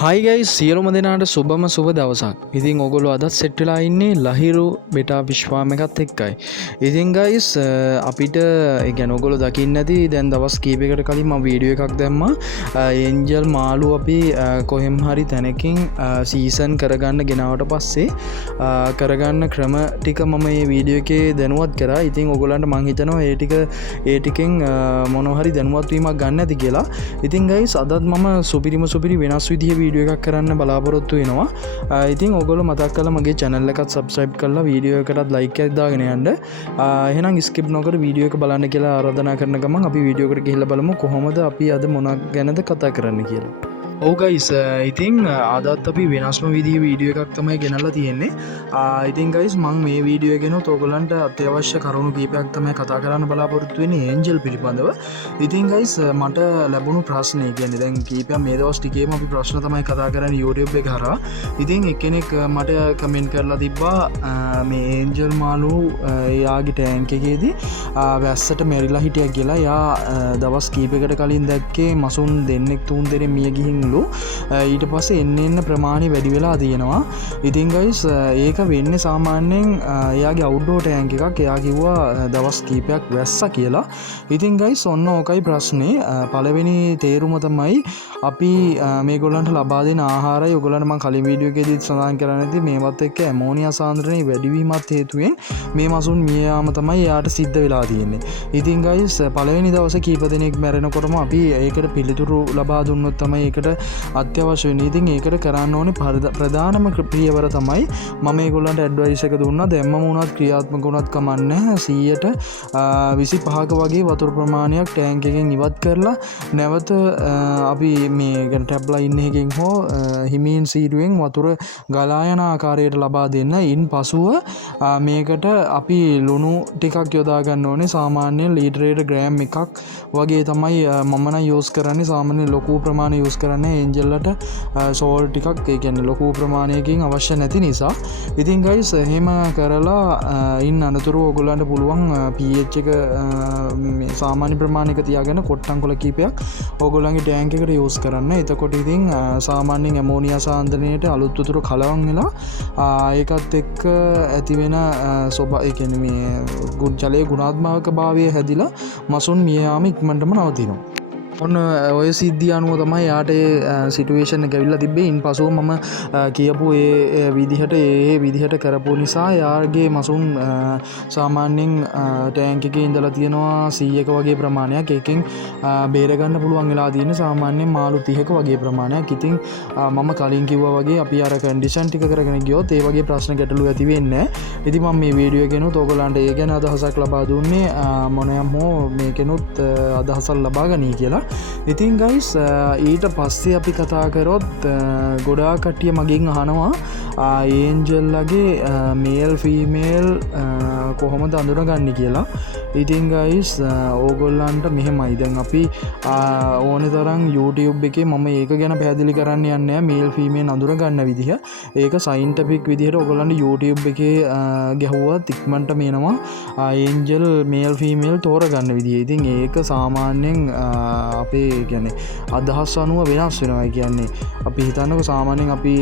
හයි guys සියලුම දෙනාට සුබම සුබ දවසක්. ඉතින් ඔයගොල්ලෝ අදත් සෙට් වෙලා ඉන්නේ ලහිරු බෙටා විශ්වාම එකත් එක්කයි. ඉතින් ගයිස් අපිට ඒ කියන්නේ ඔයගොල්ලෝ දකින්න ඇති දැන් දවස් කීපයකට කලින් මම වීඩියෝ එකක් දැම්මා. ඒන්ජල් මාළු අපි කොහෙන් හරි තැනකින් සීසන් කරගන්න ගෙනාවට පස්සේ කරගන්න ක්‍රම ටික මම මේ වීඩියෝ එකේ දැනුවත් කරා. ඉතින් ඔයගොල්ලන්ට මම හිතනවා ඒ ටිකෙන් මොනවා හරි දැනුවත් වීමක් ගන්න ඇති කියලා. ඉතින් ගයිස් අදත් මම සුපිරි වෙනස් විදිහේ වීඩියෝ එකක් කරන්න බලාපොරොත්තු වෙනවා. ඉතින් ඔයගොල්ලෝ මතක් කරලා මගේ channel එකත් subscribe කරලා වීඩියෝ එකටත් like එකක් දාගෙන යන්න. එහෙනම් skip නොකර වීඩියෝ එක බලන්න කියලා ආරාධනා කරන ගමන් අපි වීඩියෝ එකට ගිහිල්ලා බලමු කොහොමද අපි අද මොනක් ගැනද කතා කරන්න කියලා. ඔව් ගයිස් ඉතින් අදත් අපි වෙනස්ම විදිහේ වීඩියෝ එකක් තමයි ගෙනල්ලා තියෙන්නේ. ඉතින් ගයිස් මම මේ වීඩියෝ එක ගෙනුත් ඔයගොල්ලන්ට අත්‍යවශ්‍ය කරුණු කීපයක් තමයි කතා කරන්න බලාපොරොත්තු වෙන්නේ ඒන්ජල් පිළිබඳව. ඉතින් ගයිස් මට ලැබුණු ප්‍රශ්නේ කියන්නේ දැන් කීපයක් මේ දවස් ටිකේම අපි ප්‍රශ්න තමයි කතා කරන්නේ YouTube එක හරහා. ඉතින් එක්කෙනෙක් මට කමෙන්ට් කරලා තිබ්බා මේ ඒන්ජල් මාළු එයාගේ ටැංක් එකේදී වැස්සට මැරිලා හිටියා කියලා. එයා දවස් කීපයකට කලින් දැක්කේ මසුන් දෙන්නෙක් තුන් දෙනෙක් මිය ගිහින් ඊට පස්සේ එන්න ප්‍රමාණය වැඩි වෙලා තියෙනවා. ඉතින් ගයිස් ඒක වෙන්නේ සාමාන්‍යයෙන් එයාගේ අවුට්ඩෝර් ටැංක් එකක්. එයා කිව්වා දවස් කීපයක් වැස්සා කියලා. ඉතින් ගයිස් ඔන්න ඕකයි ප්‍රශ්නේ. පළවෙනි තේරුම තමයි අපි මේගොල්ලන්ට ලබා දෙන ආහාරය. ඔයගොල්ලන්ට මම කලින් වීඩියෝ එකේදීත් සඳහන් කරන්න ඇති මේවත් එක්ක ඇමෝනියා සාන්ද්‍රණයේ වැඩිවීමත් හේතුවෙන් මේ මසුන් මිය යාම තමයි එයාට සිද්ධ වෙලා තියෙන්නේ. ඉතින් ගයිස් පළවෙනි දවසේ කීප දෙනෙක් මැරෙනකොටම අපි ඒකට පිළිතුරු ලබා දුන්නොත් තමයි ඒකට අත්‍යවශ්‍ය වෙන්නේ. ඉතින් ඒකට කරන්න ඕනේ ප්‍රධානම පියවර තමයි මම මේගොල්ලන්ට ඇඩ්වයිස් එක දුන්නා. දැම්මම වුණත් ක්‍රියාත්මක වුණත් කමන්නේ 125ක වගේ වතුර ප්‍රමාණයක් ටැංක් එකෙන් ඉවත් කරලා නැවත අපි මේ ගැන ටැබ්ලා ඉන්න එකෙන් හෝ හිමීන් සීරුවෙන් වතුර ගලා යන ආකාරයට ලබා දෙන්න. ඉන් පසුව මේකට අපි ලුණු ටිකක් යොදා ගන්න ඕනේ. සාමාන්‍යයෙන් ලීටරයට ග්‍රෑම් එකක් වගේ තමයි මම නම් යූස් කරන්නේ. සාමාන්‍යයෙන් ලොකු ප්‍රමාණයක් යූස් කරන්නේ ඒන්ජල්ලට සෝල් ටිකක් ඒ කියන්නේ ලොකු ප්‍රමාණයකින් අවශ්‍ය නැති නිසා. ඉතින් ගයිස් එහෙම කරලා ඉන්න අනතුරු ඔයගොල්ලන්ට පුළුවන් pH එක සාමාන්‍ය ප්‍රමාණයක තියාගෙන කොට්ටම් කොළ කීපයක් ඔයගොල්ලන්ගේ ටැංක් එකට යූස් කරන්න. එතකොට ඉතින් සාමාන්‍යයෙන් ඇමෝනියා සාන්ද්‍රණයට අලුත් වතුර කලවම් වෙලා ඒකත් එක්ක ඇති වෙන ඒ කියන්නේ මේ ජලයේ ගුණාත්මක භාවය හැදිලා මසුන් මිය යාම ඉක්මනටම නවතිනවා. ඔන්න ඔය සිද්ධිය අනුව තමයි යාට සිටුවේෂන් එක ඇවිල්ලා තිබ්බේ. ඉන් පසුව මම කියපු ඒ විදිහට කරපු නිසා යාගේ මසුන් සාමාන්‍යයෙන් ටැංක් එකේ ඉඳලා තියෙනවා 100ක වගේ ප්‍රමාණයක්. ඒකෙන් බේරගන්න පුළුවන් වෙලා තියෙන සාමාන්‍යයෙන් මාළු 30ක වගේ ප්‍රමාණයක්. ඉතින් මම කලින් කිව්වා වගේ අපි අර කන්ඩිෂන් ටික කරගෙන ගියොත් ඒ වගේ ප්‍රශ්න ගැටලු ඇති වෙන්නේ නැහැ. ඉතින් මම මේ වීඩියෝ එකෙනුත් ඔයගොල්ලන්ට ඒ ගැන අදහසක් ලබා දුන්නේ මොනයම් හෝ මේකෙනුත් අදහසක් ලබා ගනී කියලා. ඉතින් ගයිස් ඊට පස්සේ අපි කතා කරොත් ගොඩාක් කට්ටිය මගෙන් අහනවා ඒන්ජල්ලගේ මේල් ෆීමේල් කොහොමද අඳුනගන්නේ කියලා. ඉතින් ගයිස් ඕගොල්ලන්ට මෙහෙමයි. දැන් අපි ඕනේ තරම් YouTube එකේ මම ඒක ගැන පැහැදිලි කරන්න යන්නේ නැහැ මේල් ෆීමේල් අඳුනගන්න විදිහ. ඒක සයින්ටිෆික් විදිහට ඔයගොල්ලන්ට YouTube එකේ ගැහුවත් ඉක්මනට මේනවා ඒන්ජල් මේල් ෆීමේල් තෝරගන්න විදිහ. ඉතින් ඒක සාමාන්‍යයෙන් අපේ කියන්නේ අදහස් අනුව වෙනස් වෙනවා. කියන්නේ අපි හිතන්නකො සාමාන්‍යයෙන් අපි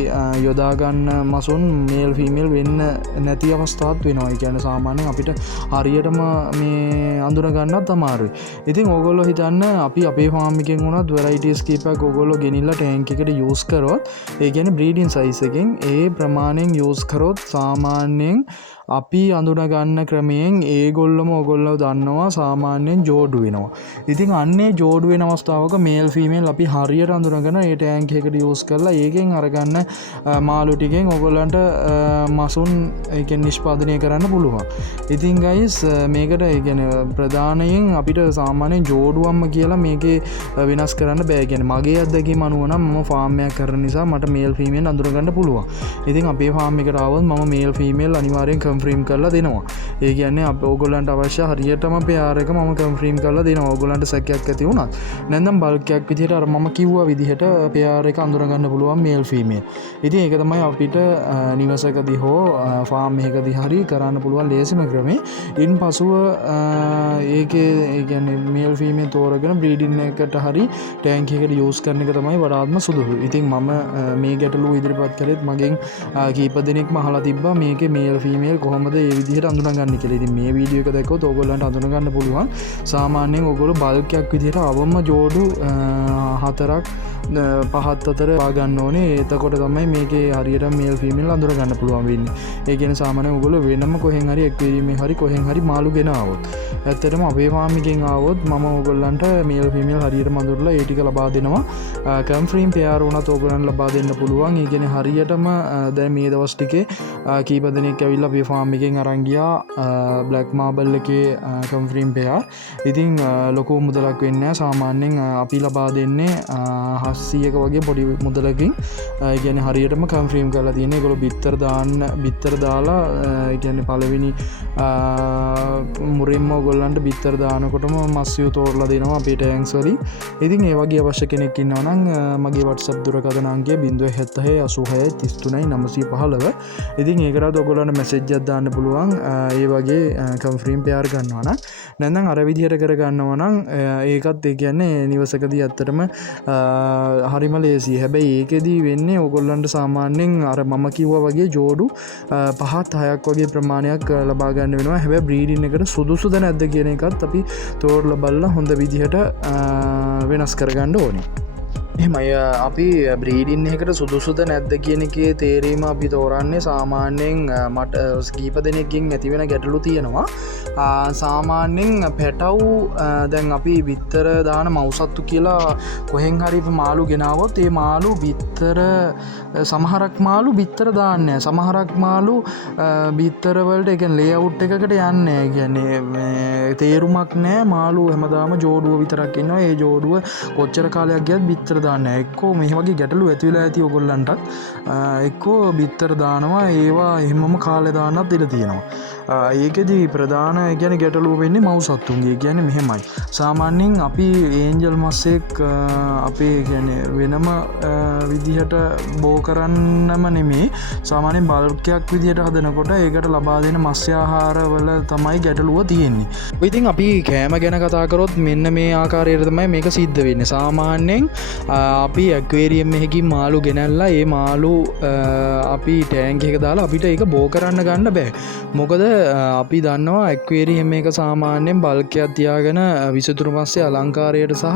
යොදා ගන්න මසුන් මේල් ෆීමේල් වෙන්න නැති අවස්ථාවක් වෙනවා. ඒ කියන්නේ සාමාන්‍යයෙන් අපිට හරියටම මේ අඳුන ගන්නත් අමාරුයි. ඉතින් ඕගොල්ලෝ හිතන්න අපි අපේ ෆාම් එකෙන් වුණත් වෙරයිටිස් කීපයක් ඕගොල්ලෝ ගෙනිල්ලා ටැංක් එකට යූස් කරොත් ඒ කියන්නේ බ්‍රීඩින් සයිස් එකෙන් ඒ ප්‍රමාණයෙන් යූස් කරොත් සාමාන්‍යයෙන් අපි අඳුනගන්න ක්‍රමයෙන් ඒගොල්ලම ඔයගොල්ලෝ දන්නවා සාමාන්‍යයෙන් ජෝඩු වෙනවා. ඉතින් අන්නේ ජෝඩු වෙන අවස්ථාවක මේල් ෆීමේල් අපි හරියට අඳුනගෙන ඒ ටැංක් එකට යූස් කරලා ඒකෙන් අරගන්න මාළු ටිකෙන් ඔයගොල්ලන්ට මසුන් ඒකෙන් නිෂ්පාදනය කරන්න පුළුවන්. ඉතින් ගයිස් මේකට ඒ කියන්නේ ප්‍රධානයෙන් අපිට සාමාන්‍යයෙන් ජෝඩුවම්ම කියලා මේකේ වෙනස් කරන්න බෑ. කියන්නේ මගේ අත්දැකීම අනුව නම් මම ෆාම් එකක් කරන නිසා මට මේල් ෆීමේල් අඳුනගන්න පුළුවන්. ඉතින් අපේ ෆාම් එකට ආවොත් මම මේල් ෆීමේල් අනිවාර්යෙන් කන්ෆර්ම් කරලා දෙනවා. ඒ කියන්නේ ඕගොල්ලන්ට අවශ්‍ය හරියටම පෙයාර් එක මම කන්ෆර්ම් කරලා දෙනවා. ඕගොල්ලන්ට සැකයක් ඇති වුණත් නැත්නම් බල්ක්යක් විදිහට අර මම කිව්වා විදිහට පෙයාර් එක අඳුරගන්න පුළුවන් මේල් ෆීමේල්. ඉතින් ඒක තමයි අපිට නිවසකදී හෝ ෆාම් එකකදී හරි කරන්න පුළුවන් ලේසිම ක්‍රමේ. ඉන් පසුව ඒකේ ඒ කියන්නේ මේල් ෆීමේල් තෝරගෙන බ්‍රීඩින් එකට හරි ටැංක් එකකට යූස් කරන එක තමයි වඩාත්ම සුදුසු. ඉතින් මම මේ ගැටලුව ඉදිරිපත් කරෙත් මගෙන් කීප දෙනෙක්ම අහලා තිබ්බා මේකේ මේල් ෆීමේල් කොහොමද ඒ විදිහට අඳුනගන්නේ කියලා. ඉතින් මේ වීඩියෝ එක දැක්කොත් ඕගොල්ලන්ට අඳුනගන්න පුළුවන්. සාමාන්‍යයෙන් ඕගොල්ලෝ බල්ක්යක් විදිහට අවම ජෝඩු 4ක් 5 අතර පාගන්න ඕනේ. එතකොට තමයි මේකේ හරියට මේල් ෆීමේල් අඳුරගන්න පුළුවන් වෙන්නේ. ඒ කියන්නේ සාමාන්‍යයෙන් ඕගොල්ලෝ වෙනම කොහෙන් හරි එක්වේරියම් හරි කොහෙන් හරි මාළු ගෙන ආවොත් ඇත්තටම අපේ ෆාම් එකෙන් ආවොත් මම ඕගොල්ලන්ට මේල් ෆීමේල් හරියටම අඳුරලා ඒ ටික ලබා දෙනවා. කන්ෆර්ම් පෙයාර් වුණත් ඕගොල්ලන්ට ලබා දෙන්න පුළුවන්. ඒ කියන්නේ හරියටම දැන් මේ දවස් ටිකේ කීප දෙනෙක් ඇවිල්ලා අපේ ෆාම් එකෙන් අරන් ගියා බ්ලැක් මාබල් එකේ කන්ෆර්ම් පෙයාර්. ඉතින් ලොකු මුදලක් වෙන්නේ නැහැ. සාමාන්‍යයෙන් අපි ලබා දෙන්නේ 700ක වගේ පොඩි මුදලකින්. ඒ කියන්නේ හරියටම කන්ෆර්ම් කරලා තියෙන්නේ. ඒගොල්ලෝ බිත්තර දාලා ඒ කියන්නේ පළවෙනි මුරින්ම ඕගොල්ලන්ට බිත්තර දානකොටම මස්සියෝ තෝරලා දෙනවා අපේ ටැංක්ස් වලින්. ඉතින් ඒ වගේ අවශ්‍ය කෙනෙක් ඉන්නවා නම් මගේ WhatsApp දුරකථන අංකය 076 83 915. ඉතින් ඒකට ඔයගොල්ලන්ට මැසේජ් එකක් දාන්න පුළුවන්. ඒ වගේ කන්ෆර්ම් පෙයාර් ගන්නවා නම් නැත්නම් අර විදිහට කර ගන්නවා නම් ඒකත් ඒ කියන්නේ නිවසකදී ඇත්තටම හරිම ලේසියි. හැබැයි ඒකෙදී වෙන්නේ ඕගොල්ලන්ට සාමාන්‍යයෙන් අර මම කිව්වා වගේ ජෝඩු 5-6ක් වගේ ප්‍රමාණයක් ලබා ගන්න වෙනවා. හැබැයි බ්‍රීඩින් එකට සුදුසුද නැද්ද කියන එකත් අපි තෝරලා බලලා හොඳ විදිහට වෙනස් කරගන්න ඕනේ. එහෙමයි අපි බ්‍රීඩින් එකට සුදුසුද නැද්ද කියන එකේ තේරීම අපි තෝරන්නේ සාමාන්‍යයෙන් මට කීප දෙනෙක්ගෙන් ඇතිවෙන ගැටලු තියෙනවා. සාමාන්‍යයෙන් පැටව් දැන් අපි බිත්තර දාන මවුසත්තු කියලා කොහෙන් හරි මාළු ගෙනාවොත් ඒ මාළු බිත්තර සමහරක් මාළු බිත්තර දාන්නේ. සමහරක් මාළු බිත්තර වලට ඒ කියන්නේ ලේඅවුට් එකකට යන්නේ. ඒ කියන්නේ තේරුමක් නැහැ. මාළු හැමදාම ජෝඩුව විතරක් ඉන්නවා. ඒ ජෝඩුව කොච්චර කාලයක් ගියත් බිත්තර දාන්න එක්කෝ මේ වගේ ගැටලු ඇති වෙලා ඇති ඔයගොල්ලන්ටත්. එක්කෝ බිත්තර දානවා ඒවා එහෙමම කාලේ දාන්නත් ඉඩ තියෙනවා. ඒකෙදි ප්‍රධාන කියන්නේ ගැටලුව වෙන්නේ මවුසත්තුන්ගේ. කියන්නේ මෙහෙමයි. සාමාන්‍යයෙන් අපි ඒන්ජල් මස්සෙක් අපේ කියන්නේ වෙනම විදිහට බෝ කරන්නම නෙමේ. සාමාන්‍යයෙන් බල්ක්යක් විදිහට හදනකොට ඒකට ලබා දෙන මත්ස්‍ය ආහාර වල තමයි ගැටලුව තියෙන්නේ. ඉතින් අපි කෑම ගැන කතා කරොත් මෙන්න මේ ආකාරයට තමයි මේක සිද්ධ වෙන්නේ. සාමාන්‍යයෙන් අපි ඇක්වේරියම් එකකින් මාළු ගෙනල්ලා ඒ මාළු අපි ටැංක් එක දාලා අපිට ඒක බෝ කරන්න ගන්න බෑ. මොකද අපි දන්නවා ඇක්වේරියම් එක සාමාන්‍යයෙන් බල්කයක් තියාගෙන විසිතුරු මත්ස්‍ය අලංකාරයට සහ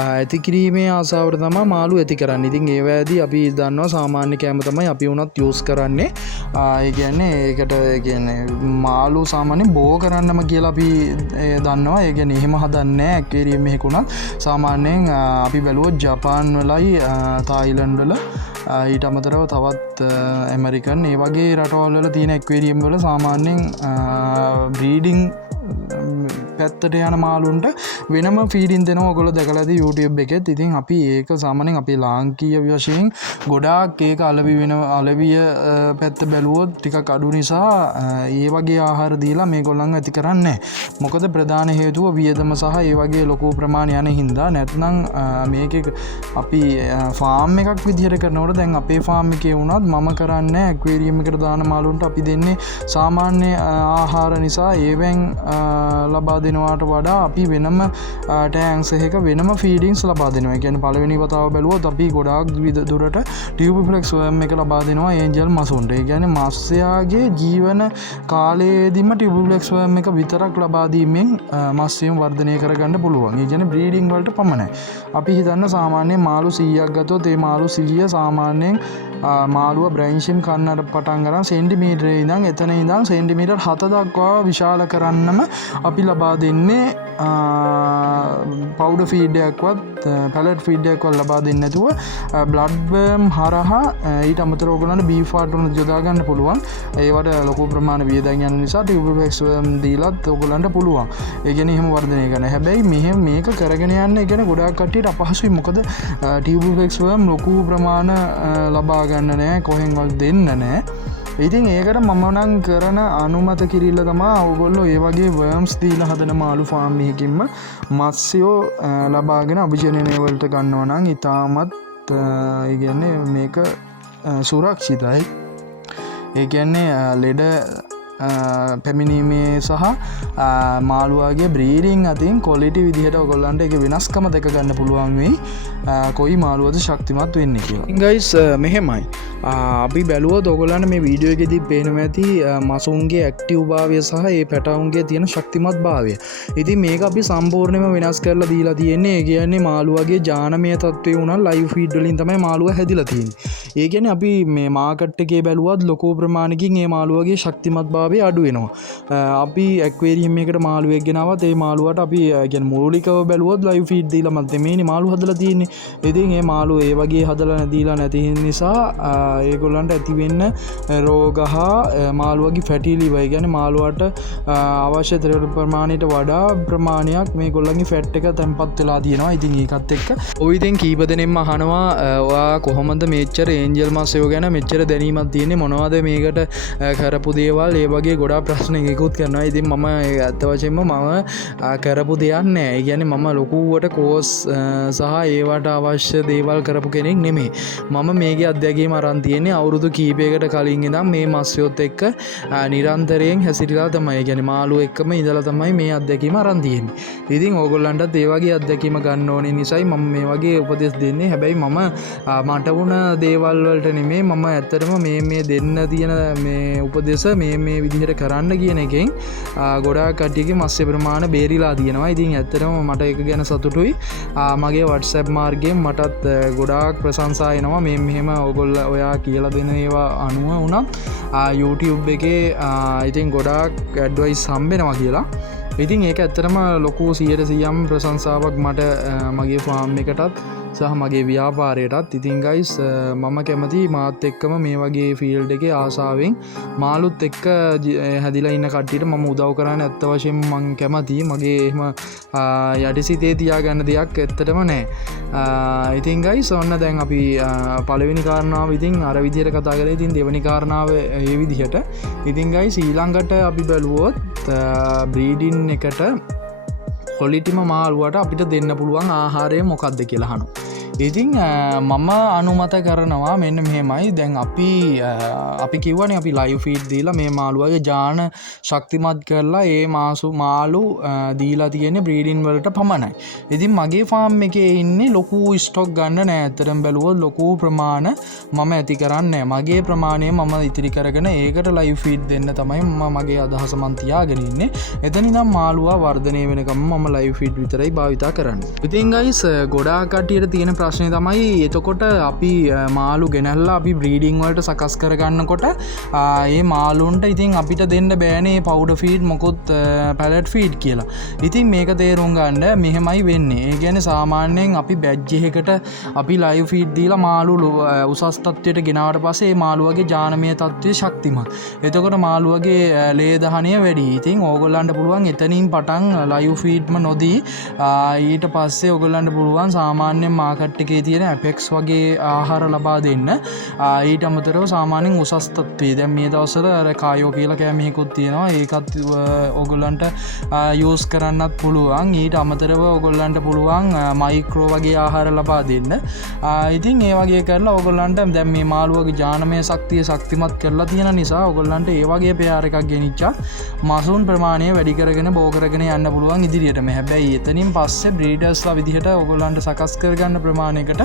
ඇති කිරීමේ ආසාවට තමයි මාළු ඇති කරන්නේ. ඉතින් ඒවැදී අපි දන්නවා සාමාන්‍ය කෑම තමයි අපි වුණත් යූස් කරන්නේ. ඒ කියන්නේ ඒකට කියන්නේ මාළු සාමාන්‍යයෙන් බෝ කරන්නම කියලා අපි දන්නවා. ඒ කියන්නේ එහෙම හදන්නේ නැහැ ඇක්වේරියම් එකක උනත්. සාමාන්‍යයෙන් අපි බැලුවොත් ජපාන් වලයි තායිලන්ඩ් වල ඊට අමතරව තවත් ඇමරිකන් ඒ වගේ රටවල් වල තියෙන ඇක්වේරියම් වල සාමාන්‍යයෙන් බ්‍රීඩිං පැත්තට යන මාළුන්ට වෙනම ෆීඩින් දෙනවා. ඔයගොල්ලෝ දැකලා ඇති YouTube එකෙත්. ඉතින් අපි ඒක සාමාන්‍යයෙන් අපේ ලාංකීය වශයෙන් ගොඩාක් ඒක අලවිය පැත්ත බැලුවොත් ටිකක් අඩු නිසා ඒ වගේ ආහාර දීලා මේගොල්ලන් ඇති කරන්නේ. මොකද ප්‍රධාන හේතුව වියදම සහ ඒ වගේ ලොකු ප්‍රමාණය යන හින්දා. නැත්නම් මේකේ අපි ෆාම් එකක් විදිහට කරනකොට දැන් අපේ ෆාම් එකේ වුණත් මම කරන්නේ ඇක්වේරියම් එකට දාන මාළුන්ට අපි දෙන්නේ සාමාන්‍ය ආහාර නිසා ඒවෙන් ලබා දෙනවාට වඩා අපි වෙනම ටැංක්ස් එකක වෙනම ෆීඩින්ග්ස් ලබා දෙනවා. කියන්නේ පළවෙනි වතාව බැලුවොත් අපි ගොඩාක් දුරට ටියුබ්ෆ්ලෙක්ස් වර්ම් එක ලබා දෙනවා ඒන්ජල් මසුන්ට. ඒ කියන්නේ මත්ස්‍යයාගේ ජීවන කාලයේදීම ටියුබ්ෆ්ලෙක්ස් වර්ම් එක විතරක් ලබා දීමෙන් මත්ස්‍යයන් වර්ධනය කරගන්න පුළුවන්. ඒ කියන්නේ බ්‍රීඩින් වලට පමණයි. අපි හිතන්න සාමාන්‍යයෙන් මාළු 100ක් ගත්තොත් ඒ මාළු 100 සාමාන්‍යයෙන් මාළුව බ්‍රයින්ෂිම් කන්නට පටන් ගන්න සෙන්ටිමීටරේ ඉඳන් එතන ඉඳන් සෙන්ටිමීටර් 7 දක්වා විශාල කරන්නම අපි ලබා දෙන්නේ පවුඩර් ෆීඩ් එකක්වත් පැලට් ෆීඩ් එකක්වත් ලබා දෙන්නේ නැතුව බ්ලඩ් වර්ම් හරහා ඊට අමතරව ඔයගොල්ලන්ට බීෆ් ෆාට් උන යොදා ගන්න පුළුවන්. ඒවට ලොකු ප්‍රමාණ වියදම් යන නිසා ටියුබ්ෆ්ලෙක්ස් වර්ම් දීලත් ඔයගොල්ලන්ට පුළුවන්. ඒ කියන්නේ එහෙම වර්ධනය කරන්න. හැබැයි මේක කරගෙන යන්න ඒ කියන්නේ ගොඩාක් කට්ටියට අපහසුයි. මොකද ටියුබ්ෆ්ලෙක්ස් වර්ම් ලොකු ප්‍රමාණ ලබා ගන්න නැහැ. කොහෙන්වත් දෙන්න නැහැ. ඉතින් ඒකට මම නම් කරන අනුමත කිරිල්ල තමා ඔයගොල්ලෝ ඒ වගේ වර්ම්ස් දීලා හදන මාළු ෆාම් එකකින්ම මත්ස්‍යෝ ලබාගෙන අභිජනනය වලට ගන්නවා නම් ඉතාමත් ඒ කියන්නේ මේක සුරක්ෂිතයි. ඒ කියන්නේ ලෙඩ පැමිණීමේ සහ මාළුවාගේ බ්‍රීඩිං අතින් කොලිටි විදිහට ඔයගොල්ලන්ට ඒක වෙනස්කම දෙක ගන්න පුළුවන් වෙයි. කොයි මාළුවද ශක්තිමත් වෙන්නේ කියලා. ගයිස් මෙහෙමයි. අපි බැලුවොත් ඔයගොල්ලන්ට මේ වීඩියෝ එකේදී පේනවා ඇති මසුන්ගේ ඇක්ටිව් භාවය සහ ඒ පැටවුන්ගේ තියෙන ශක්තිමත් භාවය. ඉතින් මේක අපි සම්පූර්ණයෙන්ම වෙනස් කරලා දීලා තියෙන්නේ. ඒ කියන්නේ මාළුවාගේ ජානමය තත්ත්වය උනා ලයිව් ෆීඩ් වලින් තමයි මාළුවා හැදිලා තියෙන්නේ. ඒ කියන්නේ අපි මේ මාකට් එකේ බැලුවත් ලොකු ප්‍රමාණයකින් මේ මාළුවාගේ ශක්තිමත් භාවය අඩු වෙනවා. අපි ඇක්වේරියම් එකකට මාළුවෙක් ගෙනාවත් ඒ මාළුවාට අපි කියන්නේ මූලිකව බැලුවොත් ලයිව් ෆීඩ් දීලා මත් මේනේ මාළු හදලා තියෙන්නේ. ඉතින් මේ මාළු ඒ වගේ හදලා දීලා නැති නිසා ඒගොල්ලන්ට ඇතිවෙන්න රෝග හා මාළුවගේ ෆැටි ලිවර් කියන්නේ මාළුවාට අවශ්‍ය ද්‍රව්‍ය ප්‍රමාණයට වඩා ප්‍රමාණයක් මේ ගොල්ලන්ගේ ෆැට් එක තැම්පත් වෙලා තියෙනවා. ඉතින් ඒකත් එක්ක ඔය ඉතින් කීප දෙනෙක්ම අහනවා ඔයා කොහොමද මෙච්චර ඒන්ජල් මාසයෝ ගැන මෙච්චර දැනීමක් තියෙන්නේ මොනවද මේකට කරපු දේවල් ඒ වගේ ගොඩාක් ප්‍රශ්න එකකුත් කරනවා. ඉතින් මම ඇත්ත වශයෙන්ම මම කරපු දෙයක් නෑ. ඒ කියන්නේ මම ලොකුවට කෝස් සහ ඒවට අවශ්‍ය දේවල් කරපු කෙනෙක් නෙමෙයි. මම මේකේ අත්දැකීම අරන් තියෙන්නේ අවුරුදු කීපයකට කලින් ඉඳන් මේ මස්යොත් එක්ක නිරන්තරයෙන් හැසිරලා තමයි. ඒ කියන්නේ මාළු එක්කම ඉඳලා තමයි මේ අත්දැකීම අරන් තියෙන්නේ. ඉතින් ඕගොල්ලන්ටත් ඒ වගේ අත්දැකීම ගන්න ඕනේ නිසායි මම මේ වගේ උපදෙස් දෙන්නේ. හැබැයි මම මට වුණ දේවල් වලට නෙමෙයි මම ඇත්තටම මේ දෙන්න තියෙන මේ උපදෙස් මේ විදිහට කරන්න කියන එකෙන් ගොඩාක් කට්ටියගේ මත්ස්‍ය ප්‍රමාණය බේරිලා තියෙනවා. ඉතින් ඇත්තටම මට ඒක ගැන සතුටුයි. මගේ WhatsApp මාර්ගයෙන් මටත් ගොඩාක් ප්‍රශංසා එනවා. මේ මෙහෙම ඔයගොල්ලෝ ඔයා කියලා දෙන ඒවා අනුව වුණා YouTube එකේ ඉතින් ගොඩාක් ඇඩ්වයිස් හම්බෙනවා කියලා. ඉතින් ඒක ඇත්තටම ලොකු 100% ප්‍රශංසාවක් මට මගේ ෆාම් එකටත් සහ මගේ ව්‍යාපාරයටත්. ඉතින් ගයිස් මම කැමති මාත් එක්කම මේ වගේ ෆීල්ඩ් එකේ ආසාවෙන් මාළුත් එක්ක හැදිලා ඉන්න කට්ටියට මම උදව් කරන්න ඇත්ත වශයෙන්ම මම කැමතියි. මගේ එහෙම යටිසිතේ තියාගන්න දෙයක් ඇත්තටම නැහැ. ඉතින් ගයිස් ඔන්න දැන් අපි පළවෙනි කාරණාව ඉතින් අර විදිහට කතා කරලා ඉතින් දෙවෙනි කාරණාව මේ විදිහට. ඉතින් ගයිස් ඊළඟට අපි බලුවොත් බ්‍රීඩින් එකට කොලිටිම මාළුවට අපිට දෙන්න පුළුවන් ආහාරය මොකක්ද කියලා අහනවා. ඉතින් මම අනුමත කරනවා මෙන්න මෙහෙමයි. දැන් අපි කිව්වනේ අපි ලයිව් ෆීඩ් දීලා මේ මාළුවගේ ජාන ශක්තිමත් කරලා ඒ මාළු දීලා තියෙන්නේ බ්‍රීඩින් වලට පමණයි. ඉතින් මගේ ෆාම් එකේ ඉන්නේ ලොකු ස්ටොක් ගන්න නෑ. ඇත්තටම බැලුවොත් ලොකු ප්‍රමාණ මම ඇති කරන්නේ නෑ. මගේ ප්‍රමාණය මම ඉතිරි කරගෙන ඒකට ලයිව් ෆීඩ් දෙන්න තමයි මගේ අදහස මන් තියාගෙන ඉන්නේ. එතන ඉඳන් මාළුවා වර්ධනය වෙනකම් මම ලයිව් ෆීඩ් විතරයි භාවිතා කරන්නේ. ඉතින් ගයිස් ගොඩාක් කට්ටියට තියෙන ප්‍රශ්නේ තමයි එතකොට අපි මාළු ගෙනල්ලා අපි බ්‍රීඩිං වලට සකස් කරගන්නකොට ඒ මාළුන්ට ඉතින් අපිට දෙන්න බෑනේ පවුඩර් ෆීඩ් මොකොත් පැලට් ෆීඩ් කියලා. ඉතින් මේක තේරුම් ගන්න මෙහෙමයි වෙන්නේ. ඒ කියන්නේ සාමාන්‍යයෙන් අපි බැජ් එකකට අපි ලයිව් ෆීඩ් දීලා මාළු උසස් තත්ත්වයට ගෙනාවට පස්සේ ඒ මාළුවගේ ජානමය තත්ත්වය ශක්තිමත්. එතකොට මාළුවගේ ලේ දහනය වැඩි. ඉතින් ඕගොල්ලන්ට පුළුවන් එතනින් පටන් ලයිව් ෆීඩ්ම නොදී ඊට පස්සේ ඕගොල්ලන්ට පුළුවන් සාමාන්‍යයෙන් මාකට් එකේ තියෙන ඇපෙක්ස් වගේ ආහාර ලබා දෙන්න. ඊට අමතරව සාමාන්‍යයෙන් උසස් තත්ත්වයේ දැන් මේ දවස්වල අර කායෝ කියලා කෑමකුත් තියෙනවා. ඒකත් ඔයගොල්ලන්ට යූස් කරන්නත් පුළුවන්. ඊට අමතරව ඔයගොල්ලන්ට පුළුවන් මයික්‍රෝ වගේ ආහාර ලබා දෙන්න. ඉතින් ඒ වගේ කරලා ඔයගොල්ලන්ට දැන් මේ මාළුවගේ ජානමය ශක්තිය ශක්තිමත් කරලා තියෙන නිසා ඔයගොල්ලන්ට ඒ වගේ පෙයාර එකක් ගෙනිච්චා මසුන් ප්‍රමාණය වැඩි කරගෙන බෝ කරගෙන යන්න පුළුවන් ඉදිරියටම. හැබැයි එතනින් පස්සේ බ්‍රීඩර්ස්ලා විදිහට ඔයගොල්ලන්ට සකස් කරගන්න ප්‍රමාණයකට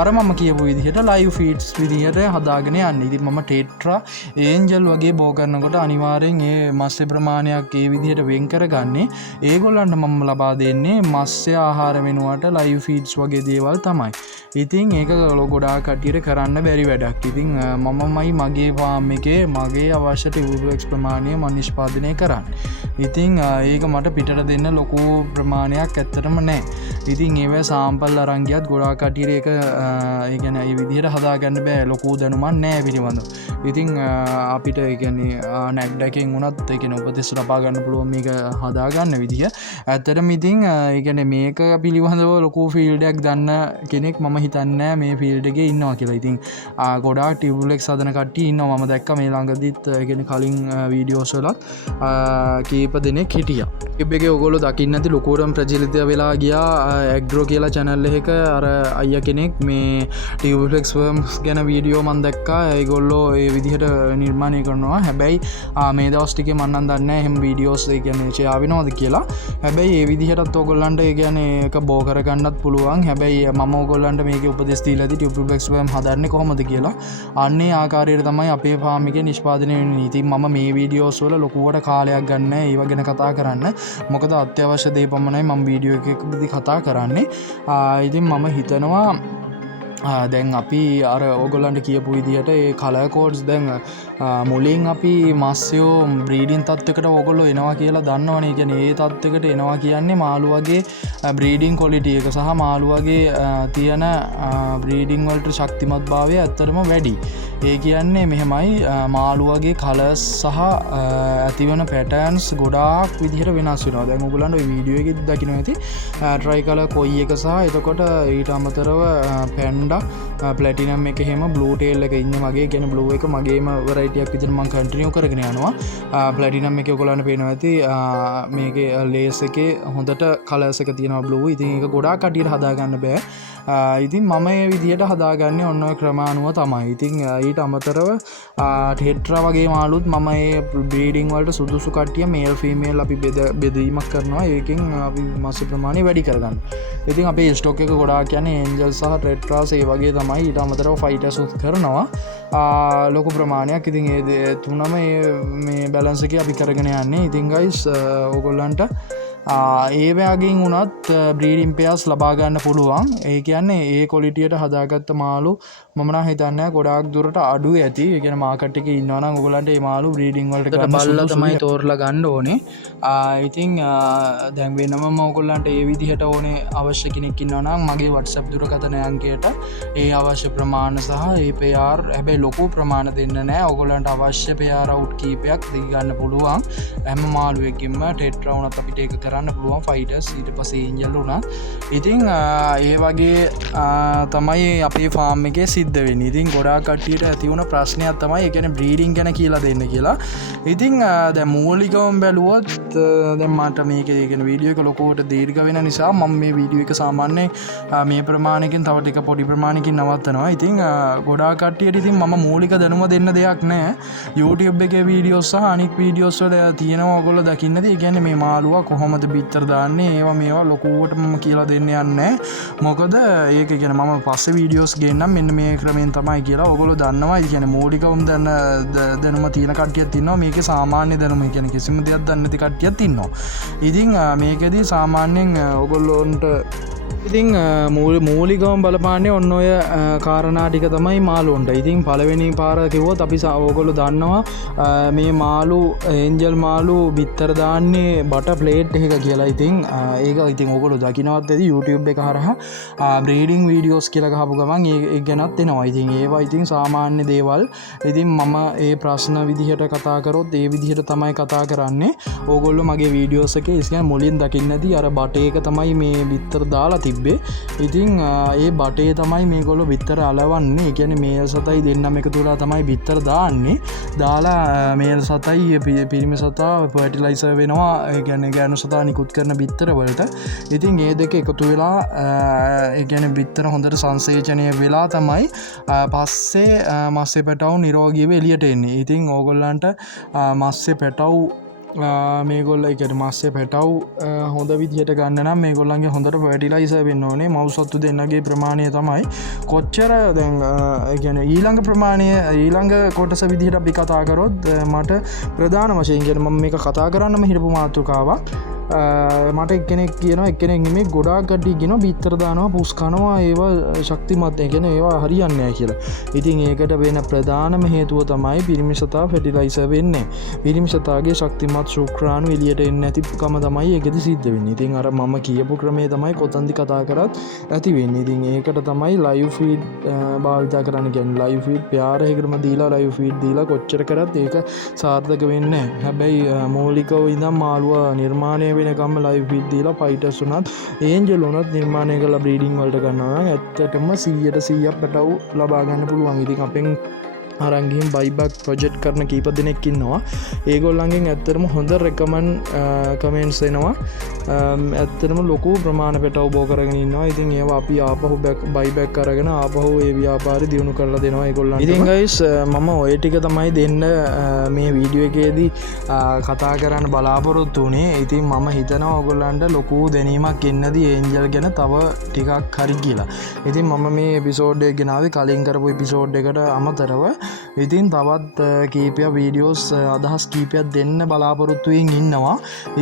අර මම කියපු විදිහට ලයිව් ෆීඩ්ස් විදිහට හදාගෙන යන්න. ඉතින් මම ටෙට්‍රා ඒන්ජල් වගේ බෝ කරනකොට අනිවාර්යෙන් ඒ මත්ස්‍ය ප්‍රමාණයක් ඒ විදිහට වෙන් කරගන්නේ ඒගොල්ලන්ට මම ලබා දෙන්නේ මත්ස්‍ය ආහාර වෙනුවට ලයිව් ෆීඩ්ස් වගේ දේවල් තමයි. ඉතින් ඒක ගොඩාක් කට්ටියට කරන්න බැරි වැඩක්. ඉතින් මමමයි මගේ ෆාම් එකේ මගේ අවශ්‍ය ටියුබ්ස් ප්‍රමාණය මම නිෂ්පාදනය කරන්නේ. ඉතින් ඒක මට පිටට දෙන්න ලොකු ප්‍රමාණයක් ඇත්තටම නැහැ. ඉතින් ඒව සාම්පල් අරන් ගියත් ගොඩාක් කටියට ඒක ඒ කියන්නේ ඒ විදිහට හදාගන්න බෑ ලොකු දැනුමක් නැහැ පිළිබඳව. ඉතින් අපිට ඒ කියන්නේ නැග්ඩ එකෙන් උනත් ඒ කියන්නේ උපදෙස් ලබා ගන්න පුළුවන් මේක හදාගන්න විදිහ. ඇත්තටම ඉතින් ඒ කියන්නේ මේක පිළිබඳව ලොකු ෆීල්ඩ් එකක් දන්න කෙනෙක් මම හිතන්නේ මේ ෆීල්ඩ් එකේ ඉන්නවා කියලා. ඉතින් ගොඩාක් ටියුබ්ලෙක්ස් හදන කට්ටිය ඉන්නවා. මම දැක්කා මේ ළඟදිත් ඒ කියන්නේ කලින් වීඩියෝස් වලත් කීප දෙනෙක් හිටියා. YouTube එකේ ඔයගොල්ලෝ දකින්න ඇති ලොකුවටම ප්‍රචලිත වෙලා ගියා ඇග්‍රෝ කියලා channel එකක අර අයියා කෙනෙක් මේ ටියුබ්ලෙක්ස් වර්ම්ස් ගැන වීඩියෝ මම දැක්කා. ඒගොල්ලෝ ඒ විදිහට නිර්මාණය කරනවා. හැබැයි මේ දවස් ටිකේ මම නම් දන්නේ නැහැ එහෙම වීඩියෝස් ඒ කියන්නේ ෂෙයා වෙනවද කියලා. හැබැයි ඒ විදිහටත් ඔයගොල්ලන්ට ඒ කියන්නේ ඒක බෝ කරගන්නත් පුළුවන්. හැබැයි මම ඔයගොල්ලන්ට මේකේ උපදෙස් දීලා ඇති ටියුබ්ලෙක්ස් වර්ම් හදන්නේ කොහොමද කියලා. අන්නේ ආකාරයට තමයි අපේ ෆාම් එකේ නිෂ්පාදනය වෙන්නේ. ඉතින් මම මේ වීඩියෝස් වල ලොකුවට කාලයක් ගන්න ඒව ගැන කතා කරන්න. මොකද අත්‍යවශ්‍ය දේ පමණයි මම වීඩියෝ එකකදී කතා කරන්නේ. ඉතින් මම හිතනවා දැන් අපි අර ඕගොල්ලන්ට කියපු විදිහට ඒ කලර් කෝඩ්ස් දැන් මුලින් අපි මස්සයෝ බ්‍රීඩින් තත්වයකට ඕගොල්ලෝ එනවා කියලා දන්නවනේ. කියන්නේ ඒ තත්වයකට එනවා කියන්නේ මාළු වගේ බ්‍රීඩින් ක්වොලිටි එක සහ මාළු වගේ තියෙන බ්‍රීඩින් වලට ශක්තිමත් භාවය ඇත්තටම වැඩි. ඒ කියන්නේ මෙහෙමයි මාළු වගේ කලර්ස් සහ ඇතිවන පැටර්න්ස් ගොඩාක් විදිහට වෙනස් වෙනවා. දැන් ඕගොල්ලන්ට ওই වීඩියෝ එකෙදි දකින්න ඇති ට්‍රයි කලර් කොයි එක සහ එතකොට ඊට අමතරව පැන්ඩා ප්ලැටිනම් එක එහෙම බ්ලූ ටේල් එක ඉන්නේ මගේ. කියන්නේ බ්ලූ එක මගේම වෙරයිටි එකක් විදිහට මම කන්ටිනියු කරගෙන යනවා. ප්ලැටිනම් එකේ ඔයගොල්ලන්ට පේනවා ඇති මේකේ ලේස් එකේ හොඳට කලර්ස් එක තියෙනවා බ්ලූ. ඉතින් ඒක ගොඩාක් කටියට හදා ගන්න බෑ. ඉතින් මම ඒ විදිහට හදාගන්නේ ඔන්න ඔය ක්‍රමානුව තමයි. ඉතින් ඊට අමතරව ටෙට්‍රා වගේ මාළුත් මම ඒ බ්‍රීඩින් වලට සුදුසු කට්ටිය මේල් ෆීමේල් අපි බෙදීමක් කරනවා. ඒකෙන් අපි මාස ප්‍රමාණය වැඩි කරගන්න. ඉතින් අපේ ස්ටොක් එක ගොඩාක් කියන්නේ ඒන්ජල් සහ ටෙට්‍රාස් ඒ වගේ තමයි. ඊට අමතරව ෆයිටර්ස් උත් කරනවා ලොකු ප්‍රමාණයක්. ඉතින් ඒ තුනම මේ බැලන්ස් එකේ අපි කරගෙන යන්නේ. ඉතින් ගයිස් ඕගොල්ලන්ට ඒ වගේින් වුණත් බ්‍රීඩින් පෙයර්ස් ලබා ගන්න පුළුවන්. ඒ කියන්නේ ඒ ක්වොලිටියට හදාගත්ත මාළු මම නම් හිතන්නේ ගොඩාක් දුරට අඩු ඇති. ඒ කියන්නේ මාකට් එකේ ඉන්නවා නම් ඔයගොල්ලන්ට මේ මාළු බ්‍රීඩින් වලට ගන්න බලලා තමයි තෝරලා ගන්න ඕනේ. ඉතින් දැන් වෙනමම ඔයගොල්ලන්ට ඒ විදිහට ඕනේ අවශ්‍ය කෙනෙක් ඉන්නවා නම් මගේ WhatsApp දුරකථන අංකයට ඒ අවශ්‍ය ප්‍රමාණ සහ ඒ පෙයාර් හැබැයි ලොකු ප්‍රමාණ දෙන්න නැහැ. ඔයගොල්ලන්ට අවශ්‍ය පෙයාර් අවුට් කීපයක් දී ගන්න පුළුවන්. හැම මාළුවෙකින්ම ටෙට්‍රා වුණත් අපිට ඒක කරන්න පුළුවන්. ෆයිටර්ස් ඊට පස්සේ ඒන්ජල් උනත්. ඉතින් ඒ වගේ තමයි අපේ ෆාම් එකේ සිද්ධ වෙන්නේ. ඉතින් ගොඩාක් කට්ටියට ඇති වුණ ප්‍රශ්නයක් තමයි ඒ කියන්නේ බ්‍රීඩින් ගැන කියලා දෙන්න කියලා. ඉතින් දැන් මූලිකවම බැලුවොත් දැන් මට මේකේ කියන වීඩියෝ එක ලොකුවට දීර්ඝ වෙන නිසා මම මේ වීඩියෝ එක සාමාන්‍යයෙන් මේ ප්‍රමාණයකින් තව ටික පොඩි ප්‍රමාණයකින් නවත්තනවා. ඉතින් ගොඩාක් කට්ටියට ඉතින් මම මූලික දැනුම දෙන්න දෙයක් නැහැ. YouTube එකේ වීඩියෝස් සහ අනික් වීඩියෝස් වල තියෙනවා ඔයගොල්ලෝ දකින්න ඇති. ඒ කියන්නේ මේ මාළුවා කොහොමද බිත්තර දාන්නේ මේවා ලොකුවට මම කියලා දෙන්න යන්නේ. මොකද ඒක කියන්නේ මම පස්සේ වීඩියෝස් ගේන්නම් මෙන්න මේ ක්‍රමයෙන් තමයි කියලා ඔයගොල්ලෝ දන්නවා. ඒ කියන්නේ මූලිකවම දැනුම තියෙන කට්ටියක් ඉන්නවා. මේකේ සාමාන්‍ය දැනුම ඒ කියන්නේ කිසිම දෙයක් දන්නේ නැති කට්ටියක් ඉන්නවා. ඉතින් මේකෙදි සාමාන්‍යයෙන් ඔයගොල්ලොන්ට ඉතින් මූලිකවම බලපාන්නේ ඔන්න ඔය කාරණා ටික තමයි මාළුන්ට. ඉතින් පළවෙනි පාර කිව්වොත් අපි ඕගොල්ලෝ දන්නවා මේ මාළු ඒන්ජල් මාළු බිත්තර දාන්නේ බටර් ප්ලේට් එකක කියලා. ඉතින් ඒක ඉතින් ඕගොල්ලෝ දකින්නවත් ඇති YouTube එක හරහා බ්‍රීඩින් වීඩියෝස් කියලා ගහපු ගමන් ඒක ගැනත් එනවා. ඉතින් ඒවා ඉතින් සාමාන්‍ය දේවල්. ඉතින් මම ඒ ප්‍රශ්න විදිහට කතා කරොත් ඒ විදිහට තමයි කතා කරන්නේ. ඕගොල්ලෝ මගේ වීඩියෝස් එකේ ඉතින් මුලින් දකින්න ඇති අර බටේ එක තමයි මේ බිත්තර දාලා තිබ්බේ. ඉතින් ඒ බටේ තමයි මේගොල්ලෝ බිත්තර අලවන්නේ. ඒ කියන්නේ මේල් සතයි දෙන්නම එකතු වෙලා තමයි බිත්තර දාන්නේ. දාලා මේල් සතයි පිරිමි සතා ෆර්ටිලයිසර් වෙනවා. ඒ කියන්නේ ගෑනු සතා නිකුත් කරන බිත්තර වලට. ඉතින් ඒ දෙක එකතු වෙලා ඒ කියන්නේ බිත්තර හොඳට සංසේචනය වෙලා තමයි පස්සේ මස්සේ පැටවු නිරෝගීව එළියට එන්නේ. ඉතින් ඕගොල්ලන්ට මස්සේ පැටවු මේගොල්ල එකට මස්සේ පැටව් හොඳ විදිහට ගන්න නම් මේගොල්ලන්ගේ හොඳට ෆර්ටිලයිසර් වෙන්න ඕනේ. මව්සත්තු දෙන්නගේ ප්‍රමාණය තමයි කොච්චර දැන් කියන්නේ ඊළඟ ප්‍රමාණය ඊළඟ කොටස විදිහට අපි කතා කරොත් මට ප්‍රධාන වශයෙන් කියන්නේ මම මේක කතා කරන්නම හිටපු මාතෘකාවක් මට එක්කෙනෙක් කියන එකනෙක් මේ ගොඩා කටි ගෙන බිත්තර දානවා පුස්කනවා ඒවා ශක්තිමත්ය කියෙන ඒවා හරියන්නෑ කියලා. ඉතින් ඒකට වෙන ප්‍රධානම හේතුව තමයි පිරිමිසතා ෆෙටිලයිස වෙන්නේ. පිරිමිසතාගේ ශක්තිමත් ශුක්‍රාණු එලියට එන්න ඇතිකම තමයි එකද සිද්ධ වෙන්න. ඉතින් අර මම කියපු ක්‍රමේ තමයි කොතන්දි කතා කරත් ඇති වෙන්න. ඉතින් ඒකට තමයි ලයිව් ෆීඩ් භාවිතා කරන්න ගැන් ලයිව් ෆීඩ් ප්‍යාරයකරම දීලා ලයිව් ෆීඩ් දීලා කොච්චර කරත් ඒක සාර්ථක වෙන්න. හැබැයි මූලිකව ඉදම් මාළුව නිර්මාණය වෙනකම ලයිව් ෆීඩ් දීලා ෆයිටස් වුනත් ඒන්ජල් වනත් නිර්මාණය කළ බ්‍රීඩිං වලට ගන්නවා ඇත්තටම 100% පැටව් ලබාගන්න පුළුවන්. ඉතින් අපෙන් අරංගින් බයිබක් ප්‍රොජෙක්් කරන කීප දෙනෙක් ඉන්නවා. ඒගොල්ලන්ගෙන් ඇත්තරම හොඳ රෙකමන් කමෙන්ට්ස් එනවා. ඇත්තරම ලොකු ප්‍රමාණ පෙටව් බෝ කරගෙන ඉන්නවා. ඉතින් ඒවා අපි ආපහු බයිබැක් කරගෙන ආපහු ඒ ව්‍යාපාරි දියුණු කරලා දෙනවා ඒගොල්ලන්ට. ඉතින් ගයිස් මම ඔය ටික තමයි දෙන්න මේ වීඩියෝ එකේදී කතා කරන්න බලාපොරොත්තු වුණේ. ඉතින් මම හිතනවා ඔයගොල්ලන්ට ලොකු දැනීමක් එන්නදී ඒන්ජල් ගැන තව ටිකක් හරි කියලා. ඉතින් මම මේ එපිසෝඩ් එක ගෙනාවේ කලින් කරපු එපිසෝඩ් එකට අමතරව ඉතින් තවත් කීපය වීඩියෝස් අදහස් කීපයක් දෙන්න බලාපොරොත්තුවෙන් ඉන්නවා.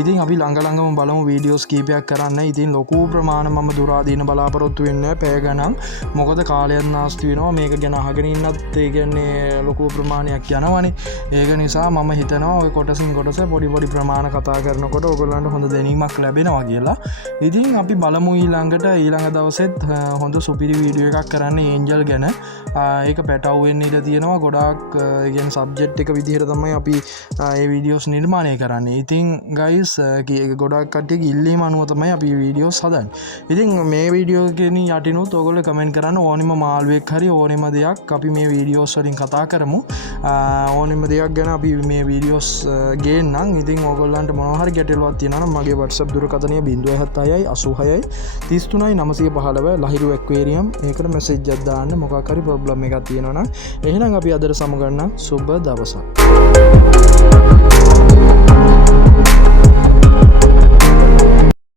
ඉතින් අපි ළඟළඟම බලමු වීඩියෝස් කීපයක් කරන්න. ඉතින් ලොකු ප්‍රමාණ මම දුරාදීන බලාපොරොත්තු වෙන්න පැය ගණන්. මොකද කාලයක් නාස්ති වෙනවා මේක ගැන අහගෙන ඉන්නත් ඒ කියන්නේ ලොකු ප්‍රමාණයක් යනවනේ. ඒක නිසා මම හිතනවා ඔය කොටසින් කොටස පොඩි පොඩි ප්‍රමාණ කතා කරනකොට ඔයගොල්ලන්ට හොඳ දැනීමක් ලැබෙනවා කියලා. ඉතින් අපි බලමු ඊළඟට ඊළඟ දවසෙත් හොඳ සුපිරි වීඩියෝ එකක් කරන්න ඒන්ජල් ගැන. ඒක පැටව් වෙන්න ඉඩ තියෙනවා. ගොඩක් ගෙන් සබ්ජෙට් එක විදිහට තමයි අපි ඒ වීඩියෝස් නිර්මාණය කරන්නේ. ඉතින් ගයිස් ගොඩක් කට්ටිය ඉල්ලීම අනුව තමයි අපි වීඩියෝස් හදන්නේ. ඉතින් මේ වීඩියෝ එකෙන් යටිනුත් ඔයගොල්ලෝ කමෙන්ට් කරන්න ඕනිම මාළුවෙක් හරි ඕනෙම දෙයක් අපි මේ වීඩියෝස් වලින් කතා කරමු. ඕනෙම දෙයක් ගැන අපි මේ වීඩියෝස් ගේන්නම්. ඉතින් ඔයගොල්ලන්ට මොනවා හරි ගැටලුවක් තියෙනවා නම් මගේ WhatsApp දුරකථනය 076 86 33 915 ලහිරු ඇක්වේරියම්. ඒකට මෙසේජ් එකක් දාන්න මොකක් හරි ප්‍රොබ්ලම් එකක් තියෙනවා නම්. එහෙනම් අපි අදට සමුගන්න සුබ දවසක්.